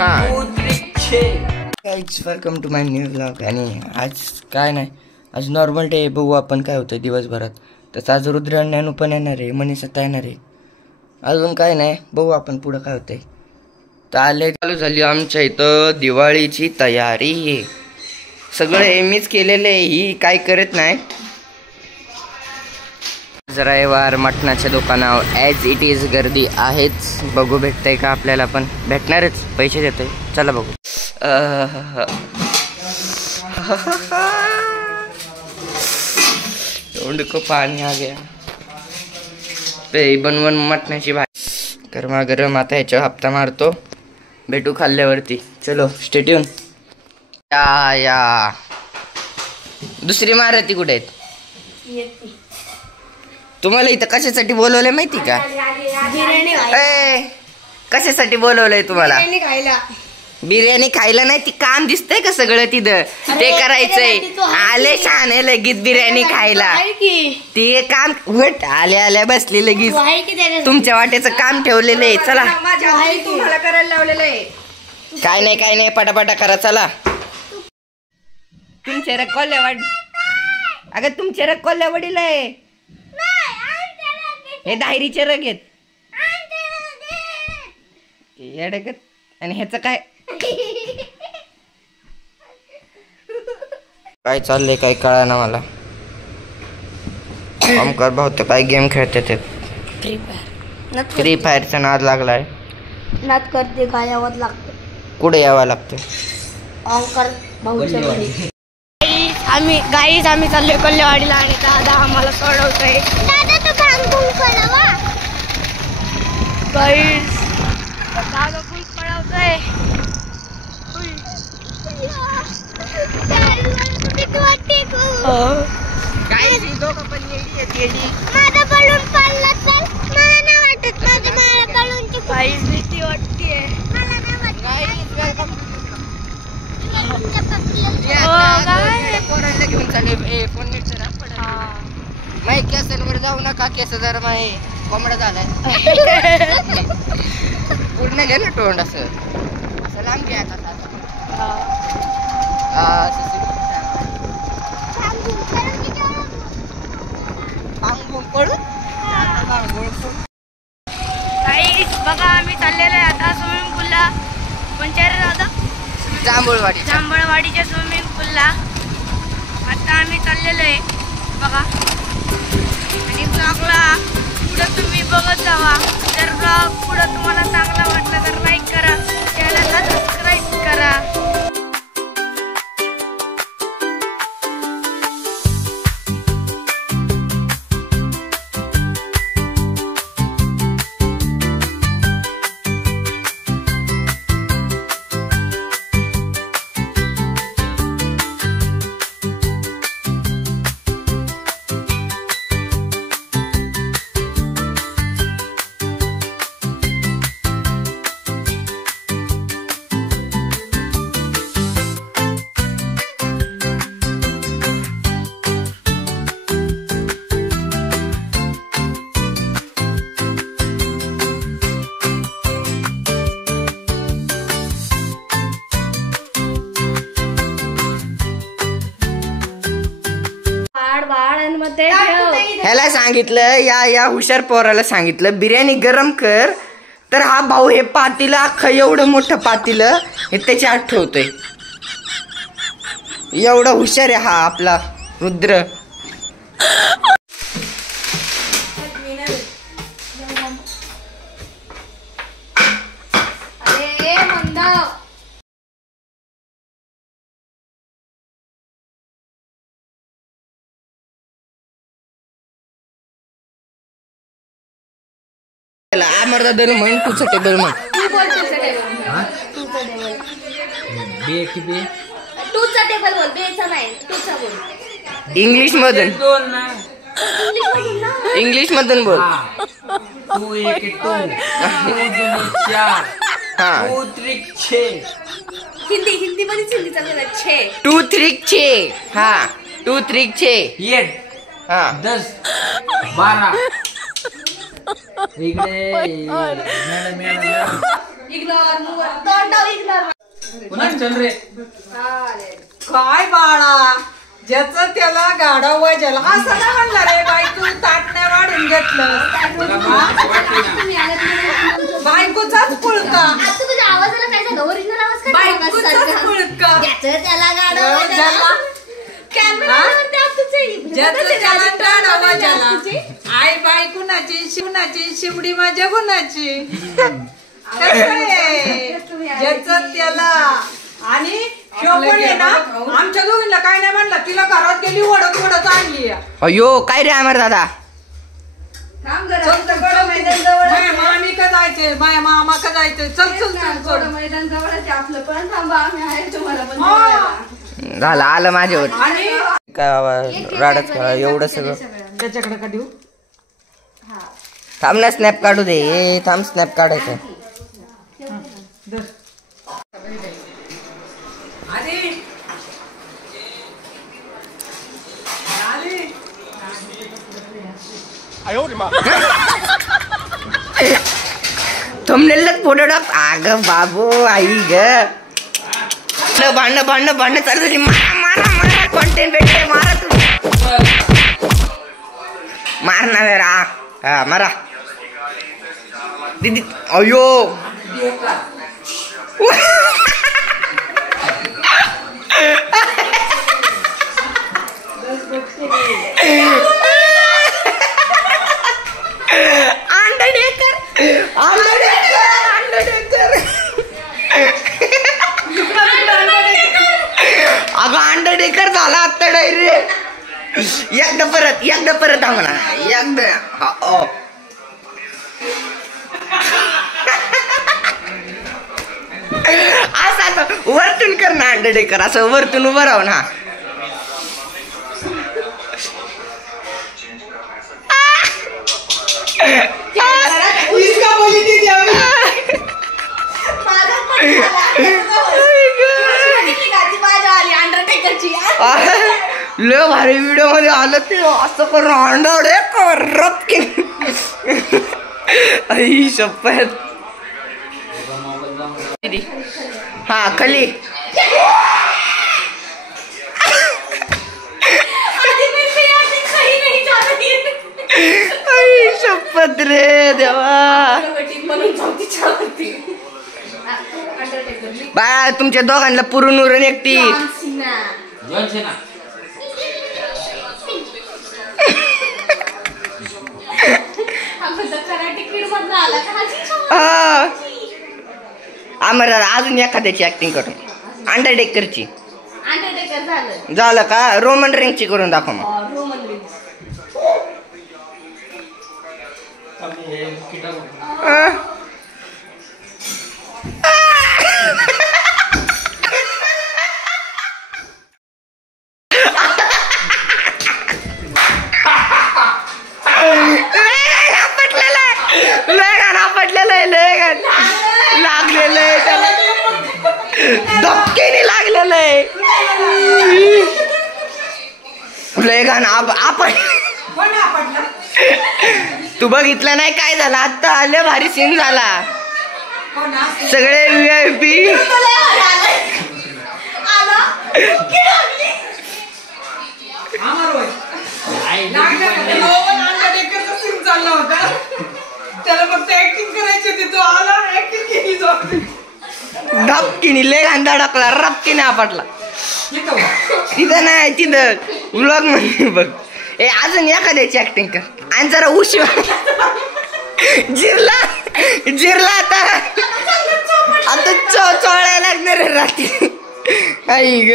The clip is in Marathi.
Guys welcome to my new vlog. आणि आज काय नाही, आज नॉर्मल डे. बघू आपण काय होतं दिवसभरात. तसं आज रुद्र ज्ञानू पण येणार आहे, मनीषा येणार आहे. अजून काय नाही, बघू आपण पुढं काय होतंय. चालू झाली आमच्या इथं दिवाळीची तयारी. सगळं मीच केलेलं आहे, ही काय करत नाही. रविवार मटणाच्या दुकानावर ॲज इट इज गर्दी आहेच. बघू भेटतंय का आपल्याला, पण भेटणारच, पैसे देतोय. चला बघू. तोंड को पाणी आ गया. ते बनवून मटणाची भाजी गरमा गरम. आता ह्याच्या हप्ता मारतो, भेटू खाल्ल्यावरती. चलो स्टे ट्यून. या दुसरी मारुती कुठे आहेत? तुम्हाला इथं कशासाठी बोलवलंय माहिती का? कशासाठी बोलवलंय तुम्हाला? बिर्याणी खायला नाही. ती काम दिसतंय का सगळं तिथं? ते करायचंय. आले छान आहे लगेच बिर्याणी खायला. ते काम वट आल्या आल्या बसली लगेच. तुमच्या वाट्याचं काम ठेवलेलं आहे. चला तुम्हाला करायला लावलेलं आहे. काय नाही पटापटा करा. चला. तुमचे रक्कोल्या वाट, अगं तुमचे रक्कोल्या वडील आहे हे दाहिरीचे रग आहेत. आणि ह्याच काय काय चाललंय काय कळा ना मला. ओमकार भाऊ तर काय गेम खेळते ते फ्री फायरचा नाद लागलाय. नाद करते का यावं लागतं. कुठे यावं लागतं? ओमकार भाऊच्या घरी. आम्ही चाललोय कल्लेवाडीला आणि दादा आम्हाला सोडवतोय. दादा तू भांगून पळवा. गाईस दादा फुल पळवतोय. माझा बलून पडला तर मला नाही वाटत. माझ्या मला बलूनची काहीच भीती वाटते. मला नाही वाटत. घेऊन चालले फोन नीट माही केसांवर जाऊ नका. केस जरा माही कोंबडा झालाय. पूर्ण घे ना तोंड असं असं लांब घ्या. बघा आम्ही चाललेलो आहे आता स्विमिंग पूलला. कोणत्या रे दादा? जांभळवाडीच्या स्विमिंग पूलला आता आम्ही चाललेलो आहे बघा. आणि ब्लॉगला पुढं तुम्ही बघत जावा. जर ब्लॉग पुढं तुम्हाला चांगला वाटला तर लाईक करा, चॅनलला सबस्क्राईब करा. ह्याला सांगितलं, या हुशार पोराला सांगितलं बिर्याणी गरम कर. तर हा भाऊ हे पातीलं अख्खं एवढं मोठं पातीलं हे त्याच्या आत ठेवतोय. एवढा हुशार आहे हा आपला रुद्र. आमरदा दर म्हण तू टेबल म्हण. इंग्लिश मधून बोल. हिंदी मध्ये हिंदी चालेल. 2 3 6 हा 2 3 6 8 10 12 इकडे चल रे काय बाळा ज्याचं त्याला गाडा वाजायला असं ना म्हणलं रे बाई तू ताटण्या वाढून घेतलं बायकोचाच पुळका तुझ्या आवाजाला काय झालं ओरिजिनल आवाज काय बायकोचाच पुळका त्याला गाडा आई बाई कुणाची शिवनाची शिवडी माझ्या गुणाची ज्याचं त्याला आणि पण आहे ना आमच्या दोघींना काय नाही म्हणलं तिला घरात गेली ओढत ओढत आणली अयो काय रे अमर दादा मामी का जायचंय माझ्या मामा का जायचंय चल चल चल मैदान जवळच आपलं पण थांबा आम्ही आहे तुम्हाला पण झालं आलं माझ्यावर आणि काय बाबा राडच करा एवढं सगळं त्याच्याकडे का देऊ थांब ना स्नॅप काढू दे थांब स्नॅप काढायचं थंबनेलच फोटो टाक अग बाबू आई ग भांडण भांडण भांडण चालू झाली मारा मारा मारा कॉन्टेंट भेटते मारा तू मार ना जरा हा मारा दीदी अयो अगं अंडरटेकर झाला आता डायरेक्ट एकदा परत आम्हाला एकदा असं वरतून कर ना अंडरटेकर असं वरतून उभं राहू ना लय भारी व्हिडिओ मध्ये आलं ते असं करून अंडरटेकर आई शपथ हा खाली शपथ रे देवा बा तुमच्या दोघांना पुरून उरून एकटी आम्हाला अजून एखाद्याची ऍक्टिंग करून अंडरटेकरची झालं का रोमन रेंजची करून दाखव मग लागलेलं आहे त्याला धक्केने लागलेलं आहे लय गाणं आपण तू बघितलं नाही काय झालं आता आलं भारी सीन झाला सगळे VIP त्याला फक्त ऍक्टिंग करायची होती तो आला ऍक्टिंग केली धपकीने लय गांधा टाकला रपकीने आपटला तिथं नाही तिथं व्लॉग मध्ये बघ ए अजून एखाद्याची ऍक्टिंग कर आणि जरा उशी जिरला आता चोळायला लागणार रात्री आई ग